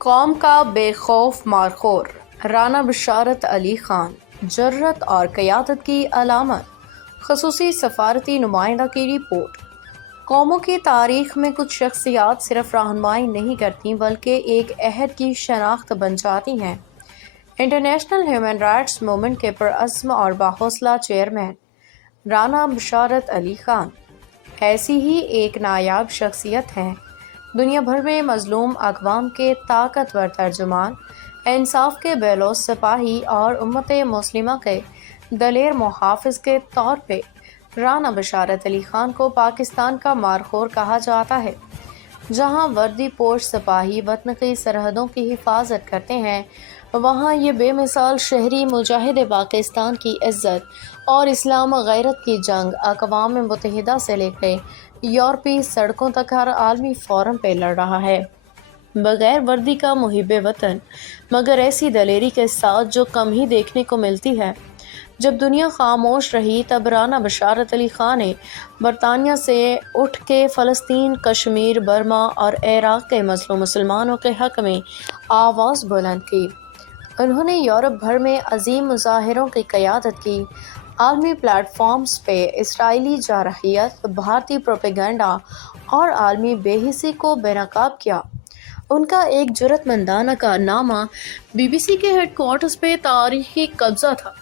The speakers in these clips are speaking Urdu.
قوم کا بے خوف مارخور رانا بشارت علی خان جرت اور قیادت کی علامت۔ خصوصی سفارتی نمائندہ کی رپورٹ۔ قوموں کی تاریخ میں کچھ شخصیات صرف رہنمائی نہیں کرتی بلکہ ایک عہد کی شناخت بن جاتی ہیں۔ انٹرنیشنل ہیومن رائٹس موومنٹ کے پرعزم اور باحوصلہ چیئرمین رانا بشارت علی خان ایسی ہی ایک نایاب شخصیت ہیں۔ دنیا بھر میں مظلوم اقوام کے طاقتور ترجمان، انصاف کے بے لوث سپاہی اور امت مسلمہ کے دلیر محافظ کے طور پہ رانا بشارت علی خان کو پاکستان کا مارخور کہا جاتا ہے۔ جہاں وردی پوش سپاہی وطن کی سرحدوں کی حفاظت کرتے ہیں، وہاں یہ بے مثال شہری مجاہد پاکستان کی عزت اور اسلام و غیرت کی جنگ اقوام متحدہ سے لے کے یورپی سڑکوں تک ہر عالمی فورم پہ لڑ رہا ہے، بغیر وردی کا محب وطن، مگر ایسی دلیری کے ساتھ جو کم ہی دیکھنے کو ملتی ہے۔ جب دنیا خاموش رہی تب رانا بشارت علی خان نے برطانیہ سے اٹھ کے فلسطین، کشمیر، برما اور عراق کے مظلوم مسلمانوں کے حق میں آواز بلند کی۔ انہوں نے یورپ بھر میں عظیم مظاہروں کی قیادت کی، عالمی پلیٹ فارمز پہ اسرائیلی جارحیت، بھارتی پروپیگنڈا اور عالمی بے حسی کو بے نقاب کیا۔ ان کا ایک جرأت مندانہ کارنامہ BBC کے ہیڈ کوارٹرز پہ تاریخی قبضہ تھا،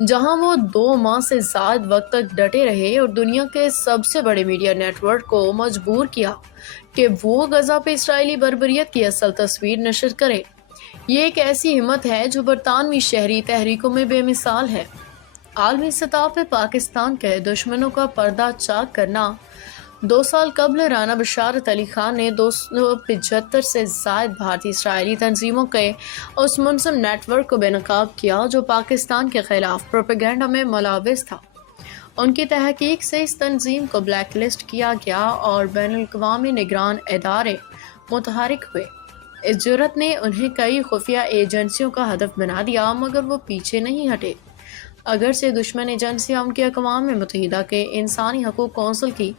جہاں وہ 2 ماہ سے زائد وقت تک ڈٹے رہے اور دنیا کے سب سے بڑے میڈیا نیٹ ورک کو مجبور کیا کہ وہ غزہ پہ اسرائیلی بربریت کی اصل تصویر نشر کرے۔ یہ ایک ایسی ہمت ہے جو برطانوی شہری تحریکوں میں بے مثال ہے۔ عالمی سطح پہ پاکستان کے دشمنوں کا پردہ چاک کرنا۔ 2 سال قبل رانا بشارت علی خان نے 275 سے زائد بھارتی اسرائیلی تنظیموں کے اس منظم نیٹ ورک کو بے نقاب کیا جو پاکستان کے خلاف پروپیگنڈا میں ملوث تھا۔ ان کی تحقیق سے اس تنظیم کو بلیک لسٹ کیا گیا اور بین الاقوامی نگران ادارے متحرک ہوئے۔ اس جرأت نے انہیں کئی خفیہ ایجنسیوں کا ہدف بنا دیا، مگر وہ پیچھے نہیں ہٹے۔ اگرچہ دشمن ایجنسیاں ان کے اقوام متحدہ کے انسانی حقوق کونسل کی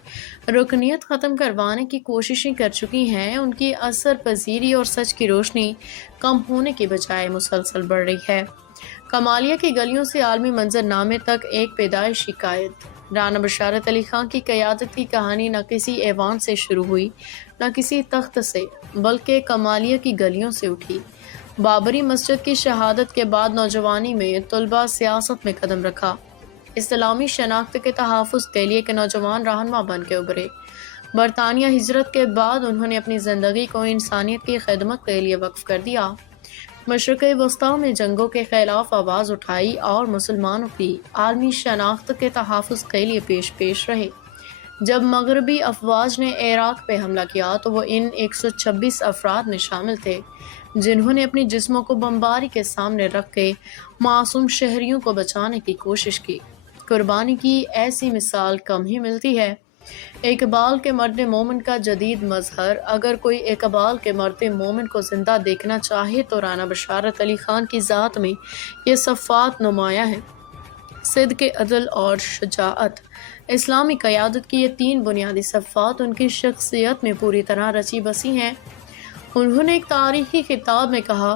رکنیت ختم کروانے کی کوششیں کر چکی ہیں، ان کی اثر پذیری اور سچ کی روشنی کم ہونے کی بجائے مسلسل بڑھ رہی ہے۔ کمالیہ کی گلیوں سے عالمی منظر نامے تک ایک پیدائشی قائد۔ رانا بشارت علی خان کی قیادت کی کہانی نہ کسی ایوان سے شروع ہوئی، نہ کسی تخت سے، بلکہ کمالیہ کی گلیوں سے اٹھی۔ بابری مسجد کی شہادت کے بعد نوجوانی میں طلباء سیاست میں قدم رکھا۔ اسلامی شناخت کے تحفظ کے لیے ایک نوجوان رہنما بن کے ابھرے۔ برطانیہ ہجرت کے بعد انہوں نے اپنی زندگی کو انسانیت کی خدمت کے لیے وقف کر دیا۔ مشرق وسطیٰ میں جنگوں کے خلاف آواز اٹھائی اور مسلمانوں کی عالمی شناخت کے تحفظ کے لیے پیش رہے۔ جب مغربی افواج نے عراق پہ حملہ کیا تو وہ ان 126 افراد میں شامل تھے جنہوں نے اپنے جسموں کو بمباری کے سامنے رکھ کے معصوم شہریوں کو بچانے کی کوشش کی۔ قربانی کی ایسی مثال کم ہی ملتی ہے۔ اقبال کے مرد مومن کا جدید مظہر۔ اگر کوئی اقبال کے مرد مومن کو زندہ دیکھنا چاہے تو رانا بشارت علی خان کی ذات میں یہ صفات نمایاں ہیں۔ صدق، عدل اور شجاعت۔ اسلامی قیادت کی یہ 3 بنیادی صفات ان کی شخصیت میں پوری طرح رچی بسی ہیں۔ انہوں نے ایک تاریخی خطاب میں کہا،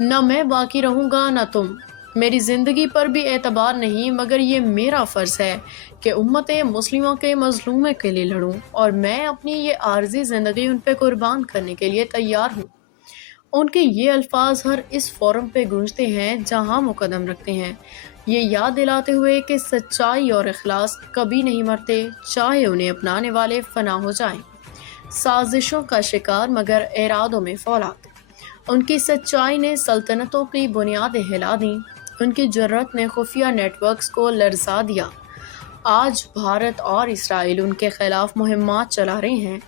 نہ میں باقی رہوں گا نہ تم، میری زندگی پر بھی اعتبار نہیں، مگر یہ میرا فرض ہے کہ امت مسلمہ کے مظلومے کے لیے لڑوں، اور میں اپنی یہ عارضی زندگی ان پہ قربان کرنے کے لیے تیار ہوں۔ ان کے یہ الفاظ ہر اس فورم پہ گونجتے ہیں جہاں وہ قدم رکھتے ہیں، یہ یاد دلاتے ہوئے کہ سچائی اور اخلاص کبھی نہیں مرتے، چاہے انہیں اپنانے والے فنا ہو جائیں۔ سازشوں کا شکار مگر ارادوں میں فولاد۔ ان کی سچائی نے سلطنتوں کی بنیادیں ہلا دیں، ان کی جرأت نے خفیہ نیٹ ورکس کو لرزا دیا۔ آج بھارت اور اسرائیل ان کے خلاف مہمات چلا رہے ہیں،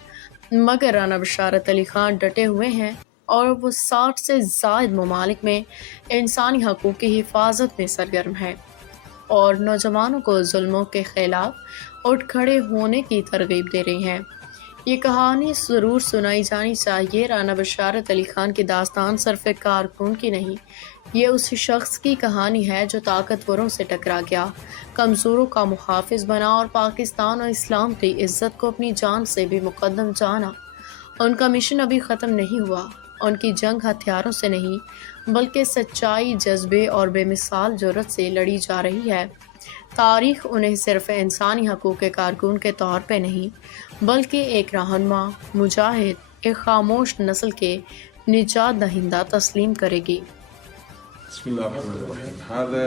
مگر رانا بشارت علی خان ڈٹے ہوئے ہیں اور وہ 60 سے زائد ممالک میں انسانی حقوق کی حفاظت میں سرگرم ہے اور نوجوانوں کو ظلموں کے خلاف اٹھ کھڑے ہونے کی ترغیب دے رہے ہیں۔ یہ کہانی ضرور سنائی جانی چاہیے۔ رانا بشارت علی خان کی داستان صرف کارکن کی نہیں، یہ اس شخص کی کہانی ہے جو طاقتوروں سے ٹکرا گیا، کمزوروں کا محافظ بنا اور پاکستان اور اسلام کی عزت کو اپنی جان سے بھی مقدم جانا۔ ان کا مشن ابھی ختم نہیں ہوا، ان کی جنگ ہتھیاروں سے نہیں بلکہ سچائی، جذبے اور بے مثال جرأت سے لڑی جا رہی ہے۔ تاریخ انہیں صرف انسانی حقوق کے کارکن کے طور پہ نہیں بلکہ ایک رہنما، مجاہد، ایک خاموش نسل کے نجات دہندہ تسلیم کرے گی۔ بسم الله الرحمن الرحيم. هذا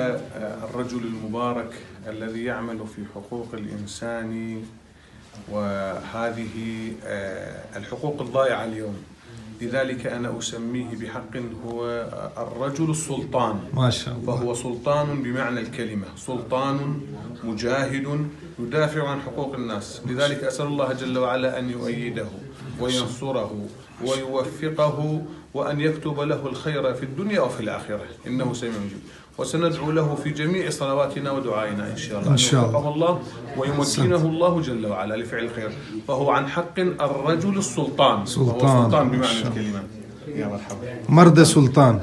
الرجل المبارك الذي يعمل في حقوق الإنسان وهذه الحقوق الضائعة اليوم، لذلك أنا أسميه بحق هو الرجل السلطان. ما شاء الله. فهو سلطان بمعنى الكلمة، سلطان مجاهد يدافع عن حقوق الناس، لذلك أسأل الله جل وعلا أن يؤيده وينصره ويوفقه وأن يكتب له الخير في الدنيا وفي الآخرة، إنه سميع مجيب. وسندعو له في جميع صلواتنا ودعائنا إن شاء الله، إن شاء الله. أن يوفقه الله ويمكنه الله جل وعلا لفعل الخير. فهو عن حق الرجل السلطان، فهو سلطان بمعنى الكلمة. يا مرحبا. مرد سلطان.